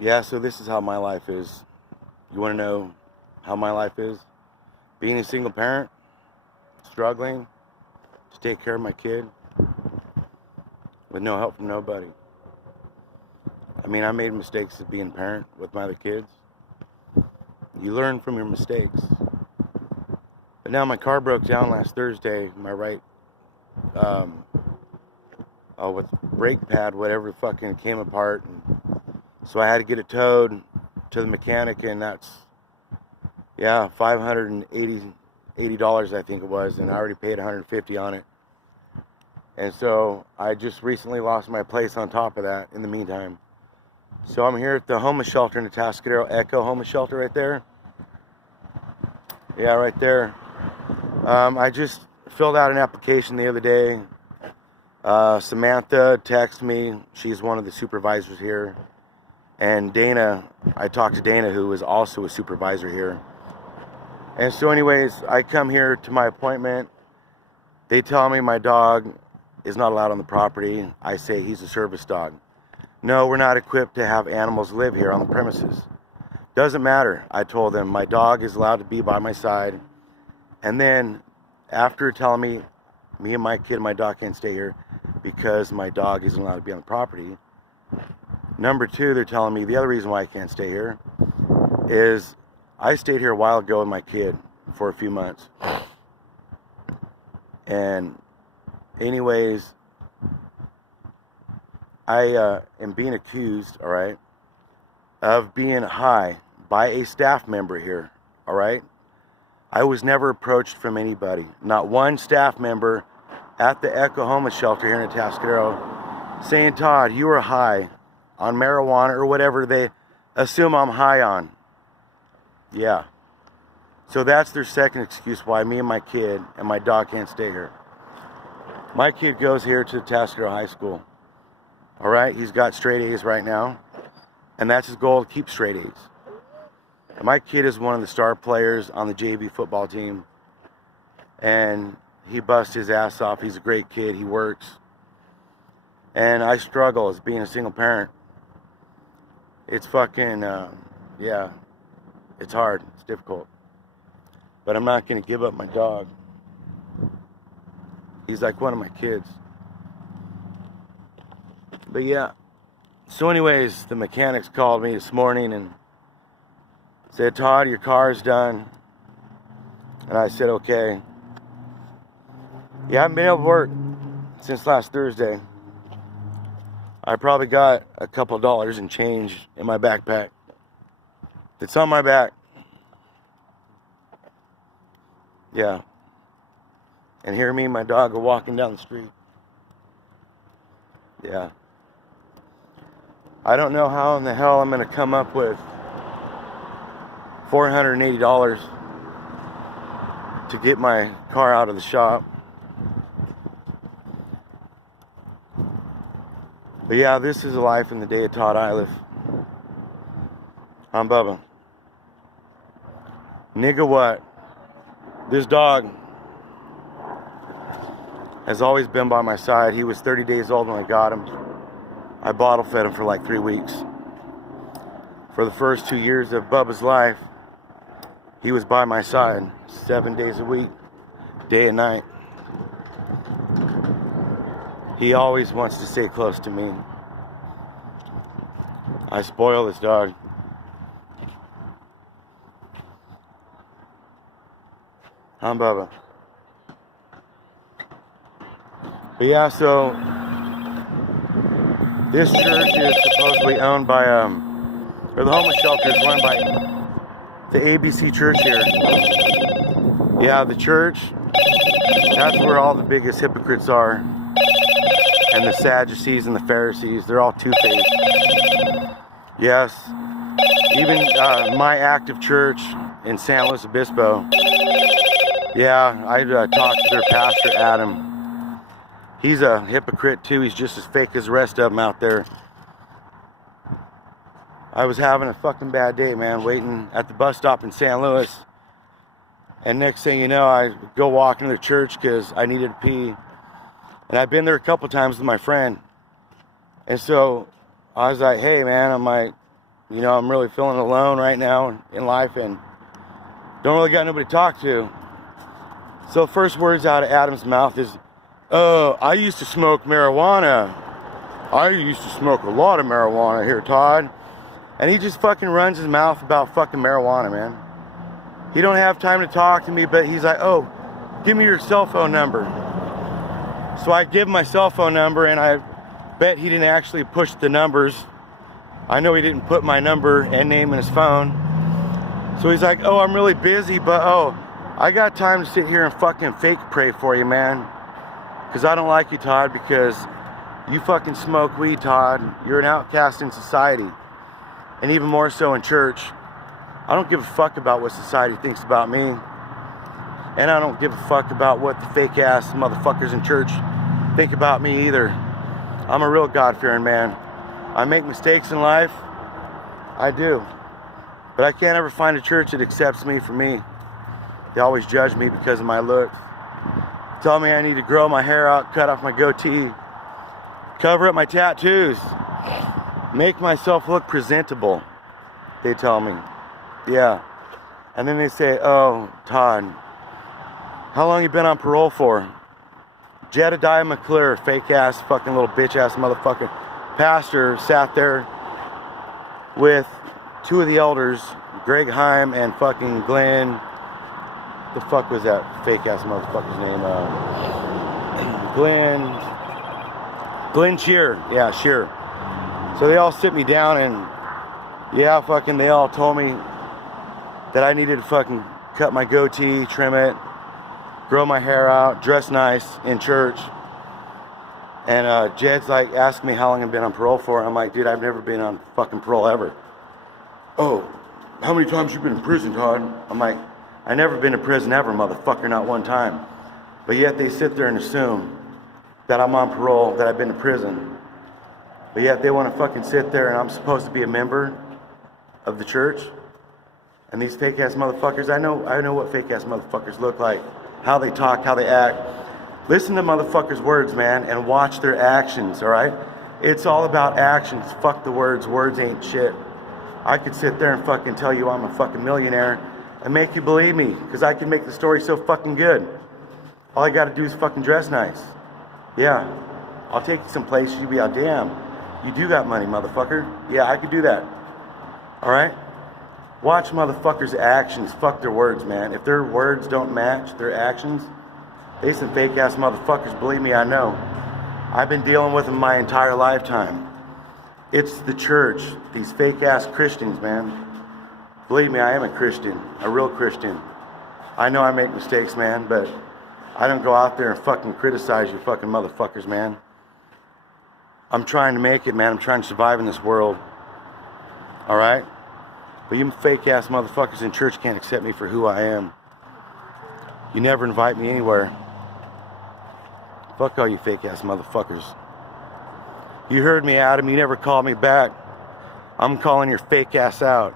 Yeah, so this is how my life is. You want to know how my life is? Being a single parent, struggling to take care of my kid with no help from nobody. I mean, I made mistakes as being a parent with my other kids. You learn from your mistakes. But now my car broke down last Thursday. My right, with brake pad, whatever, fucking came apart. And so I had to get it towed to the mechanic, and that's, yeah, $580 I think it was, and I already paid $150 on it. And so I just recently lost my place on top of that in the meantime. So I'm here at the homeless shelter in the Atascadero Echo homeless shelter right there. Yeah, right there. I just filled out an application the other day. Samantha texted me. She's one of the supervisors here. And Dana, I talked to Dana, who is also a supervisor here. And so anyways, I come here to my appointment. They tell me my dog is not allowed on the property. I say he's a service dog. No, we're not equipped to have animals live here on the premises. Doesn't matter. I told them my dog is allowed to be by my side. And then after telling me and my kid and my dog can't stay here because my dog isn't allowed to be on the property. Number two, they're telling me the other reason why I can't stay here is I stayed here a while ago with my kid for a few months. And anyways, I am being accused, all right, of being high by a staff member here, all right? I was never approached from anybody. Not one staff member at the Echo homeless shelter here in Atascadero saying, Todd, you were high on marijuana or whatever they assume I'm high on. Yeah. So that's their second excuse why me and my kid and my dog can't stay here. My kid goes here to Atascadero High School. All right, he's got straight A's right now, and that's his goal, to keep straight A's. And my kid is one of the star players on the JV football team, and he busts his ass off. He's a great kid. He works. And I struggle as being a single parent. It's fucking, yeah, it's hard. It's difficult. But I'm not going to give up my dog. He's like one of my kids. But yeah. So anyways, the mechanics called me this morning and said, Todd, your car's done. And I said, okay. Yeah, I haven't been able to work since last Thursday. I probably got a couple of dollars in change in my backpack. It's on my back. Yeah. And here me and my dog are walking down the street. Yeah. I don't know how in the hell I'm going to come up with $480 to get my car out of the shop. But yeah, this is a life in the day of Todd Iliff. I'm Bubba. Nigga what? This dog has always been by my side. He was 30 days old when I got him. I bottle fed him for like 3 weeks. For the first 2 years of Bubba's life, he was by my side 7 days a week, day and night. He always wants to stay close to me. I spoil this dog. I'm Bubba. But yeah, so this church is supposedly owned by, or the homeless shelter is run by the ABC church here. Yeah, the church, that's where all the biggest hypocrites are. And the Sadducees and the Pharisees, they're all two-faced. Yes, even my active church in San Luis Obispo. Yeah, I talked to their pastor, Adam. He's a hypocrite too. He's just as fake as the rest of them out there. I was having a fucking bad day, man, waiting at the bus stop in San Luis. And next thing you know, I go walking to the church because I needed to pee. And I've been there a couple times with my friend. And so I was like, hey, man, I'm like, You know, I'm really feeling alone right now in life and don't really got nobody to talk to. So first words out of Adam's mouth is, "Oh, I used to smoke marijuana. I used to smoke a lot of marijuana here, Todd." And he just fucking runs his mouth about fucking marijuana, man. He don't have time to talk to me, but he's like, "Oh, give me your cell phone number." So I give him my cell phone number, and I bet he didn't actually push the numbers. I know he didn't put my number and name in his phone. So he's like, "Oh, I'm really busy, but oh, I got time to sit here and fucking fake pray for you, man. Because I don't like you, Todd, because you fucking smoke weed, Todd. You're an outcast in society. And even more so in church. I don't give a fuck about what society thinks about me. And I don't give a fuck about what the fake ass motherfuckers in church think about me either. I'm a real God-fearing man. I make mistakes in life. I do. But I can't ever find a church that accepts me for me. They always judge me because of my look. Tell me I need to grow my hair out, cut off my goatee, cover up my tattoos, make myself look presentable, they tell me. Yeah. And then they say, "Oh, Todd, how long you been on parole for?" Jedediah McClure, fake ass, fucking little bitch ass motherfucking pastor, sat there with two of the elders, Greg Heim and fucking Glenn. The fuck was that fake ass motherfucker's name? Glenn Shear. Yeah, Shear. So they all sit me down and yeah, fucking they all told me that I needed to fucking cut my goatee, trim it, grow my hair out, dress nice in church. And Jed's like asking me how long I've been on parole for. I'm like, dude, I've never been on fucking parole ever. "Oh, how many times you been in prison, Todd?" I'm like, "I never been to prison ever, motherfucker, not one time." But yet they sit there and assume that I'm on parole, that I've been to prison. But yet they want to fucking sit there and I'm supposed to be a member of the church. And these fake ass motherfuckers, I know what fake ass motherfuckers look like, how they talk, how they act. Listen to motherfuckers' words, man, and watch their actions, alright? It's all about actions. Fuck the words. Words ain't shit. I could sit there and fucking tell you I'm a fucking millionaire and make you believe me, because I can make the story so fucking good. All I gotta do is fucking dress nice. Yeah, I'll take you someplace, you'll be like, "Damn, you do got money, motherfucker." Yeah, I could do that. Alright? Watch motherfuckers' actions. Fuck their words, man. If their words don't match their actions, they some fake ass motherfuckers. Believe me, I know. I've been dealing with them my entire lifetime. It's the church, these fake ass Christians, man. Believe me, I am a Christian, a real Christian. I know I make mistakes, man, but I don't go out there and fucking criticize you fucking motherfuckers, man. I'm trying to make it, man. I'm trying to survive in this world. Alright? But you fake ass motherfuckers in church can't accept me for who I am. You never invite me anywhere. Fuck all you fake ass motherfuckers. You heard me, Adam. You never called me back. I'm calling your fake ass out.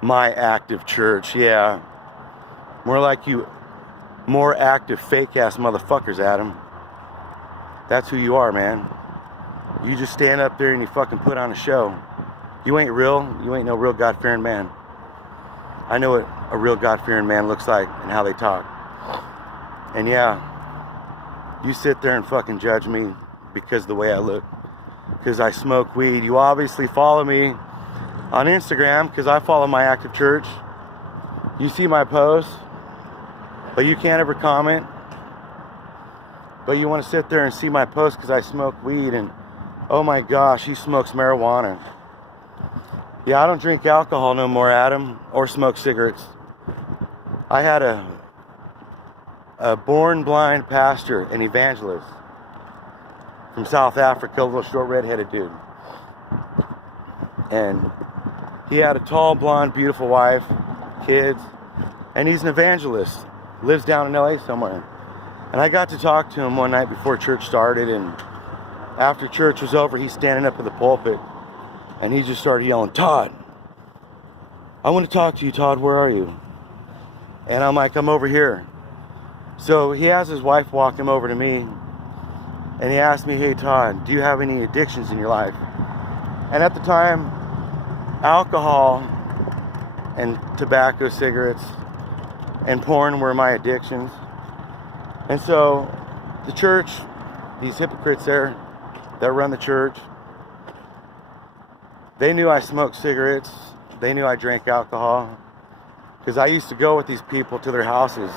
My active church, yeah. More like you, more active fake ass motherfuckers, Adam. That's who you are, man. You just stand up there and you fucking put on a show. You ain't real. You ain't no real God-fearing man. I know what a real God-fearing man looks like and how they talk. And yeah, you sit there and fucking judge me because of the way I look. Because I smoke weed. You obviously follow me on Instagram because I follow my active church. You see my posts, but you can't ever comment. But you want to sit there and see my posts because I smoke weed and oh my gosh, he smokes marijuana. Yeah, I don't drink alcohol no more, Adam, or smoke cigarettes. I had a born blind pastor, an evangelist from South Africa, a little short red-headed dude. And he had a tall, blonde, beautiful wife, kids, and he's an evangelist. Lives down in LA somewhere. And I got to talk to him one night before church started, and after church was over, he's standing up at the pulpit, and he just started yelling, "Todd, I want to talk to you, Todd, where are you?" And I'm like, "I'm over here." So he has his wife walk him over to me, and he asked me, "Hey, Todd, do you have any addictions in your life?" And at the time, alcohol and tobacco, cigarettes, and porn were my addictions. And so the church, these hypocrites there that run the church, they knew I smoked cigarettes. They knew I drank alcohol. Because I used to go with these people to their houses.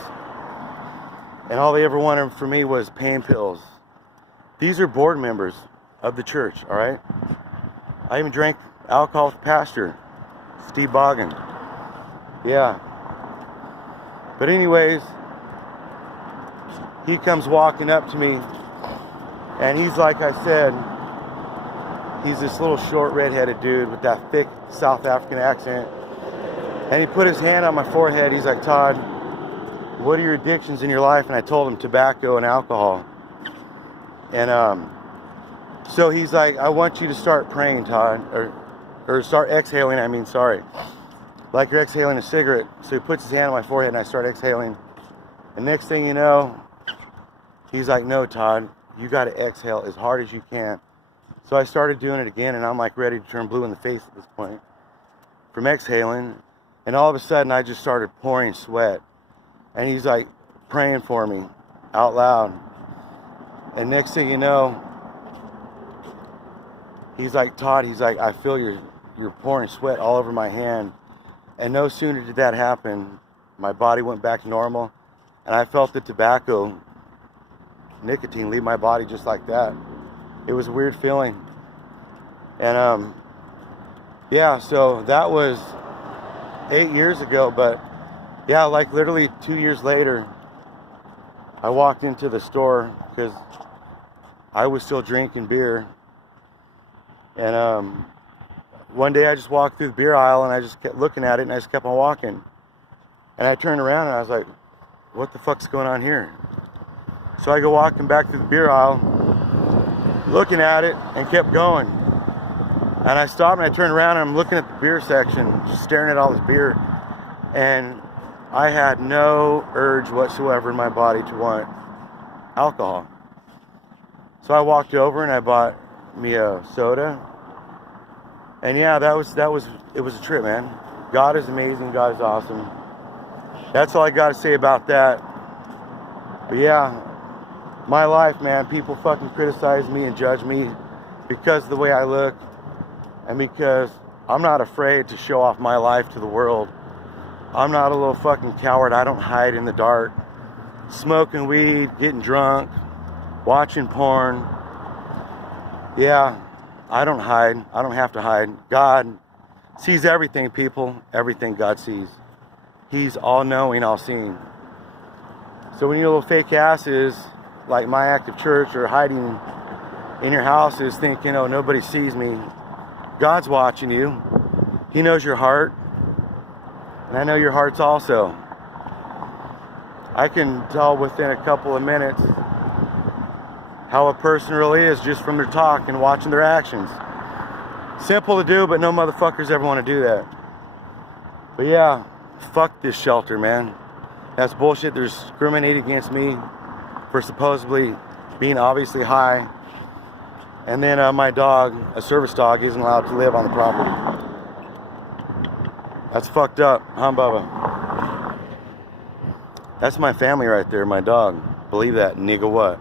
And all they ever wanted from me was pain pills. These are board members of the church, all right? I even drank alcohol with the pastor, Steve Boggin. Yeah. But anyways, he comes walking up to me, and he's like I said, he's this little short red-headed dude with that thick South African accent. And he put his hand on my forehead. He's like, Todd, what are your addictions in your life? And I told him tobacco and alcohol. And so he's like, I want you to start praying, Todd, or start exhaling, like you're exhaling a cigarette. So he puts his hand on my forehead and I start exhaling. And next thing you know, he's like, no, Todd, you got to exhale as hard as you can. So I started doing it again, and I'm like ready to turn blue in the face at this point from exhaling. And all of a sudden I just started pouring sweat. And he's like praying for me out loud. And next thing you know, he's like, Todd, he's like, I feel you're pouring sweat all over my hand. And no sooner did that happen, my body went back to normal. And I felt the tobacco, nicotine leave my body just like that. It was a weird feeling. And yeah, so that was 8 years ago. But yeah, like literally 2 years later, I walked into the store because I was still drinking beer. And one day I just walked through the beer aisle and I just kept looking at it and I just kept on walking. And I turned around and I was like, what the fuck's going on here? So I go walking back through the beer aisle, looking at it, and kept going. And I stopped and I turned around and I'm looking at the beer section, just staring at all this beer. And I had no urge whatsoever in my body to want alcohol. So I walked over and I bought me a soda. And yeah, it was a trip, man. God is amazing, God is awesome. That's all I got to say about that. But yeah, my life, man, people fucking criticize me and judge me because of the way I look and because I'm not afraid to show off my life to the world. I'm not a little fucking coward. I don't hide in the dark. Smoking weed, getting drunk, watching porn. Yeah, I don't hide. I don't have to hide. God sees everything, people. Everything God sees. He's all-knowing, all-seeing. So when you little fake asses, like my active church, are hiding in your houses thinking, oh, nobody sees me, God's watching you. He knows your heart. And I know your hearts also. I can tell within a couple of minutes how a person really is just from their talk and watching their actions. Simple to do, but no motherfuckers ever want to do that. But yeah, fuck this shelter, man. That's bullshit. They're discriminating against me for supposedly being obviously high. And then my dog, a service dog, isn't allowed to live on the property. That's fucked up, huh, Bubba? That's my family right there, my dog. Believe that, nigga what?